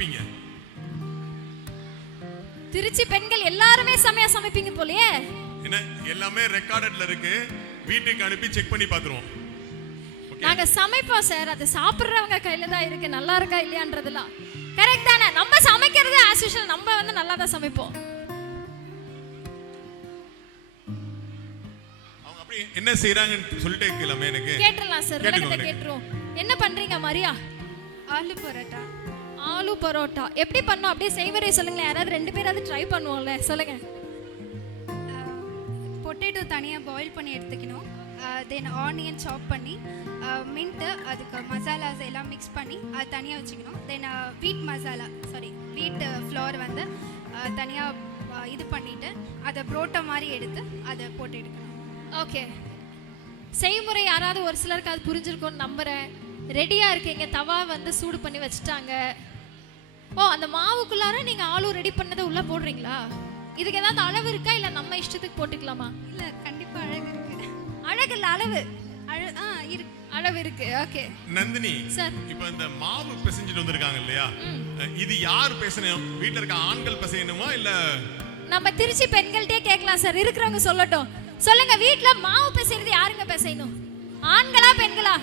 சமைப்பீங்க? திருச்சி பெண்கள் எல்லாருமே செமையா சமைப்பீங்க போலயே. என்ன எல்லாமே ரெக்கார்டட்ல இருக்கு, வீட்டுக்கு அனுப்பி செக் பண்ணி பாத்துருவோம். நாங்க சமைப்போம் சார், அது சாப்பிடுறவங்க கையில தான் இருக்கு நல்லா இருக்கா இல்லையான்றதுலாம். கரெக்ட் தானே? நம்ம சமைக்கிறது ஆஸ் யூஷுவல் நம்ம வந்து நல்லா தான் சமைப்போம். அவங்க அப்படி என்ன செய்றாங்கன்னு சொல்லிட்டே கேளமே எனக்கு. கேட்றலாம் சார், விளக்கத்தை கேட்றோம். என்ன பண்றீங்க மரியா? ஆலு பரோட்டா. ஆலு பரோட்டா எப்படி பண்ணோம் அப்படியே செய்வரே சொல்லுங்க. யாராவது ரெண்டு பேர் அது ட்ரை பண்ணுவோம்ல, சொல்லுங்க. பொட்டேட்டோ தனியாக பாயில் பண்ணி எடுத்துக்கணும். தென் ஆனியன் சாப் பண்ணி மின்ட்டு அதுக்கு மசாலாஸ் எல்லாம் மிக்ஸ் பண்ணி அது தனியாக வச்சுக்கணும். தென் வீட் ஃப்ளவர் வந்து தனியாக இது பண்ணிவிட்டு அதை புரோட்டா மாதிரி எடுத்து அதை போட்டு எடுக்கணும். ஓகே, செய்முறை யாராவது ஒரு சிலருக்கு அது புரிஞ்சிருக்கும்னு நம்புறேன். ரெடியா இருக்கீங்க, தவா வந்து சூடு பண்ணி வச்சுட்டாங்க. ஓ, அந்த மாவுக்குள்ளார நீங்க ஆலு ரெடி பண்ணதை உள்ள போடுறீங்களா? இதுக்கு ஏதாவது அளவு இருக்கா இல்ல நம்ம இஷ்டத்துக்கு போட்டுக்கலாமா? இல்லை, கண்டிப்பாக அழகு இருக்கு. அழகு இல்ல, அளவு இருக்கு, அளவு இருக்கு. ஓகே நந்தினி சார், இப்போ இந்த மாவு பிசைஞ்சிட்டு வந்திருக்காங்க இல்லையா, இது யார் பேசணும்? வீட்ல இருக்க ஆண்கள் பிசையணுமா இல்ல நம்ம திருச்சி பெண்கள்ட்டே கேட்கலாம் சார், இருக்கிறவங்க சொல்லட்டும். சொல்லுங்க, வீட்ல மாவு பிசைறது யாருங்க பிசையணும்? ஆண்களா பெண்களா?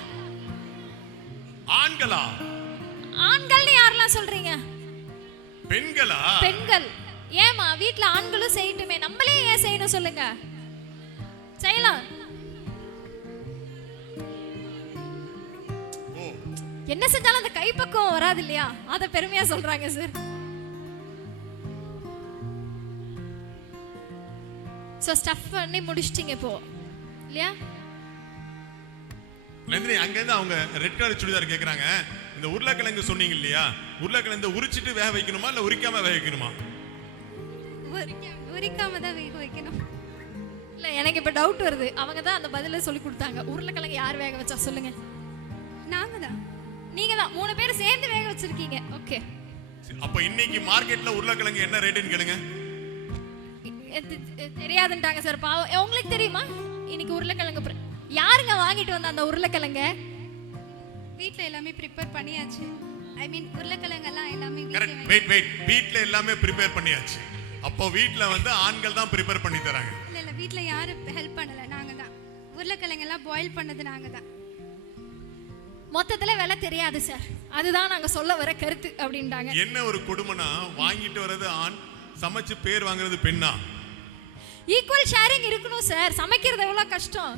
ஆண்களா? ஆண்கள்னு யாரெல்லாம் சொல்றீங்க? பெண்களா? பெண்கள். ஏமா வீட்ல ஆண்களும் செய்யட்டுமே, நம்மளே ஏன் செய்யணும் சொல்லுங்க? செய்யலாம். என்ன செஞ்சாலும் அந்த கைப்பக்குவம் வராது இல்லையா, அத பெருமையா சொல்றாங்க சார். சோ ஸ்டஃப் பண்ணி முடிச்சிட்டீங்க இப்போ இல்லையா? நந்தினி, அங்க இருந்து அவங்க ரெட் கலர் சுடிதார் கேக்குறாங்க. இந்த உருளைக்கிழங்கு சொன்னீங்க இல்லையா, உருளைக்கிழங்கு உரிச்சிட்டு வேக வைக்கணுமா இல்ல உரிக்காம வேக வைக்கணுமா? உரிக்காம தான் வேக வைக்கணும். இல்ல, எனக்கு இப்ப டவுட் வருது. அவங்க தான் அந்த பதில சொல்லி கொடுத்தாங்க. உருளைக்கிழங்கு யார் வேக வச்சா சொல்லுங்க? நாங்க தான். நீங்க தான் 3 பேர் சேர்ந்து வேக வச்சிருக்கீங்க. ஓகே, அப்ப இன்னைக்கு மார்க்கெட்ல உருளைக்கிழங்கு என்ன ரேட்னு கேளுங்க. தெரியாதுன்ட்டாங்க சார். பாவம். உங்களுக்கு தெரியுமா இன்னைக்கு உருளைக்கிழங்கு யாருங்க வாங்கிட்டு வந்த அந்த உருளைக்கிழங்க? வீட்டில் எல்லாமே ப்ரிப்பேர் பண்ணியாச்சு. உருளைக்கிழங்கெல்லாம் எல்லாமே வீட்ல எல்லாமே ப்ரிப்பேர் பண்ணியாச்சு. அப்போ வீட்ல வந்து ஆண்கள் தான் ப்ரிப்பேர் பண்ணி தராங்க. இல்ல, வீட்ல யாரும் ஹெல்ப் பண்ணல, நாங்க தான். உருளைக்கிழங்கெல்லாம் பாயில் பண்ணது நாங்க தான். மொத்தத்துல விலை தெரியாது சார், அதுதான் நாங்க சொல்ல வர கருத்து அப்படின்றாங்க. என்ன ஒரு கொடுமைனா, வாங்கிட்டு வர்றது ஆண், சமைச்சு பேர் வாங்குறது பெண்ணா? ஈக்குவல் ஷேரிங் இருக்கணும் சார். சமைக்கிறது எவ்வளவு கஷ்டம்.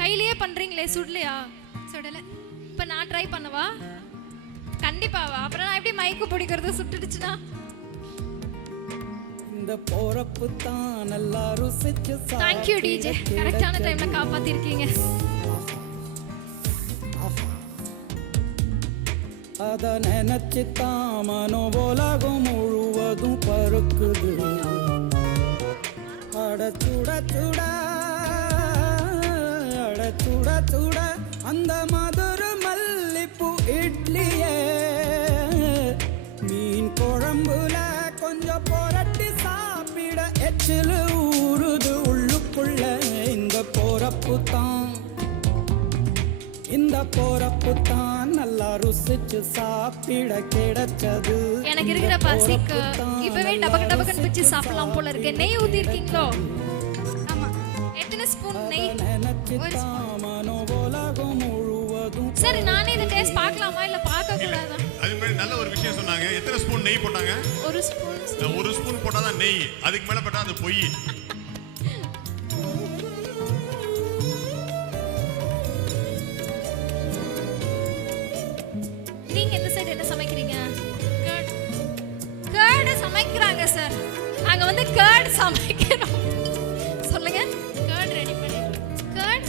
கையிலேயே பண்றீங்களே, சுடலையா? சுடல. இப்ப நான் ட்ரை பண்ணவா? கண்டிப்பாவா? அப்புறம் நான் எப்படி மைக்கு பிடிக்கிறது சுட்டுடுச்சுனா? இந்த போறப்பு தான் நல்லா ருசிச்சு. தேங்க் யூ டிஜே, கரெக்டான டைம்ல காப்பாத்தி இருக்கீங்க. அத நினைச்சு தான் மனோபோலகம் முழுவதும் பருக்குது. அட சுட சுட அட சுட சுட அந்த மதுர மல்லிப்பூ இட்லியே, மீன் குழம்புல கொஞ்சம் புரட்டி சாப்பிட எச்சில் ஊறுது உள்ளுக்குள்ள. இந்த போறப்பு தான் நல்லா ருசிச்சு சாப்பிட கிடைச்சது. எனக்கு இருக்கிற பசிக்கு இப்பவே டபக்கு டபக்குன்னு பிச்சு சாப்பிடலாம் போல இருக்கு. நெய் ஊத்தி இருக்கீங்களோ? ஆமா. எத்தனை ஸ்பூன் நெய்? மனோபோலகம் முழுவதும். சரி, நானே இத டேஸ்ட் பார்க்கலாமா இல்ல பார்க்க கூடாதா? அது மாதிரி நல்ல ஒரு விஷயம் சொன்னாங்க. எத்தனை ஸ்பூன் நெய் போட்டாங்க? ஒரு ஸ்பூன். ஒரு ஸ்பூன் போட்டாதான் நெய், அதுக்கு மேல போட்டா அது பொய். நீங்க இந்த சைடு என்ன சமைக்கிறீங்க? கர்ட் சமைக்கிறாங்க சார். நாங்க வந்து கர்ட் சமைக்கிறோம். சொல்லுங்க. கர்ட் ரெடி பண்ணி. கர்ட்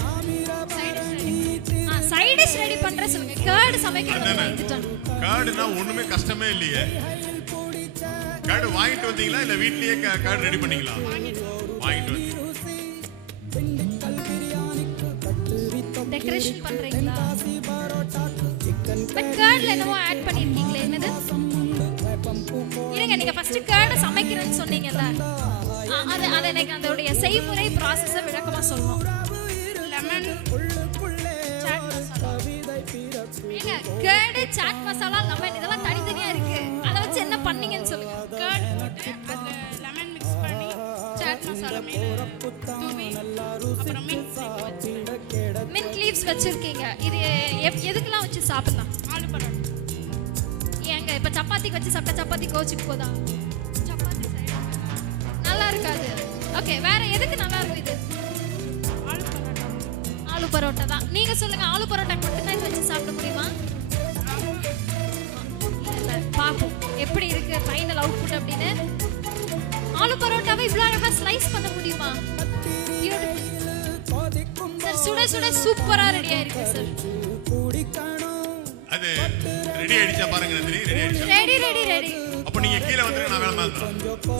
சைடு டிஷ் ரெடி பண்ற சொல்லுங்க. கர்ட் சமைக்கிறது. கர்ட்னா ஒண்ணுமே கஷ்டமே இல்லையே. கர்ட் வாங்கிட்டு வந்தீங்களா இல்ல வீட்லயே கர்ட் ரெடி பண்ணீங்களா? வாங்கிட்டு வந்து டெக்கரேஷன் பண்றீங்களா? பட் கர்ட்ல என்னவோ ஆட் பண்ணிருக்கீங்களே, என்னது? இருங்க, நீங்க ஃபர்ஸ்ட் கர்ட் சமைக்கிறேன்னு சொன்னீங்கல்ல, அது எனக்கு அதோடைய செய்முறை ப்ராசஸை விளக்கமா சொல்லணும். லெமன், சாட் மசாலா, ஏங்க கேர்டு சாட் மசாலா லெமன் இதெல்லாம் தனித்தனியா இருக்கு. அதை வச்சு என்ன பண்ணீங்கன்னு சொல்லுங்க. கர்ட் போட்டு அது லெமன் மிக்ஸ் பண்ணி சாட் மசாலா மேல தூவி அப்புறம் மின்ட் லீவ்ஸ் வச்சிருக்கீங்க. இது எதுக்கெல்லாம் வச்சு சாப்பிடலாம்? ஆலு பரோட்டா. ஏங்க இப்ப சப்பாத்திக்கு வச்சு சாப்பிட்டா சப்பாத்தி கோச்சுக்கு போதா? சப்பாத்தி செய்யலாம். நல்லா இருக்காது. ஓகே, வேற எதுக்கு நல்லா இருக்கும் இது? ஆலு பரோட்டா. ஆலு பரோட்டா தான். நீங்க சொல்லுங்க, ஆலு பரோட்டா மட்டும் தான் வச்சு சாப்பிட முடியுமா? இல்ல, பாப்போம் எப்படி இருக்கு ஃபைனல் அவுட்புட் அப்படின்னு. ஆலு பரோட்டாவை இவ்வளவு அழகா ஸ்லைஸ் பண்ண முடியுமா? சார் சுட சுட சூப்பரா ரெடி ஆயிருக்கு சார். அது ரெடி ஆயிடுச்சா பாருங்க நந்தினி. ரெடி ஆயிடுச்சா? Ready ready ready. அப்ப நீங்க கீழ வந்துருங்க, நான் மேல வந்துறேன்.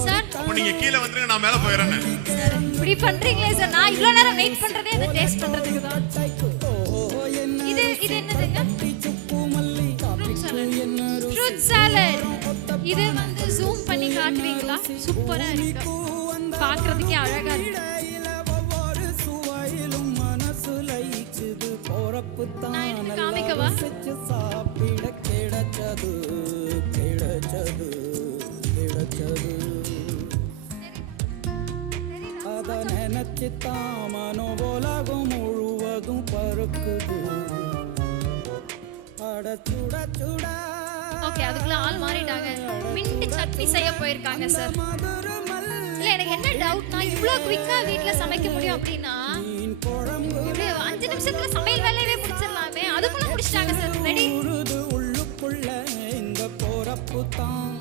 சார் அப்ப நீங்க கீழ வந்துருங்க, நான் மேல போயிறேன். சார் இப்படி பண்றீங்களே சார். நான் இவ்வளவு நேரம் வெயிட் பண்றதே இத டேஸ்ட் பண்றதுக்கு தான். இது என்னதுங்க? Fruit salad. இது வந்து ஜூம் பண்ணி காட்டுவீங்களா? சூப்பரா இருக்கு. பார்க்கிறதுக்கே அழகா இருக்கு. நான் எடுத்து காமிக்கவா? சாப்பிட கிடைச்சது கிடைச்சது கிடைச்சது அத நினைச்சுத்தான் மனோ உலகம் முழுவதும் பருக்குது. அட சுட சுட ஓகே, அதுக்குள்ள ஆள் மாறிட்டாங்க. மின்ட் சட்னி செய்ய போயிருக்காங்க சார். இல்ல எனக்கு என்ன டவுட்னா, இவ்ளோ குவிக்கா வீட்ல சமைக்க முடியும் அப்படின்னா இப்படி 5 நிமிஷத்துல சமையல் வேலையவே முடிச்சிடலாமே. அதுக்குள்ள முடிச்சிட்டாங்க சார். ரெடி. உள்ளுக்குள்ள இந்த போறப்பு தான்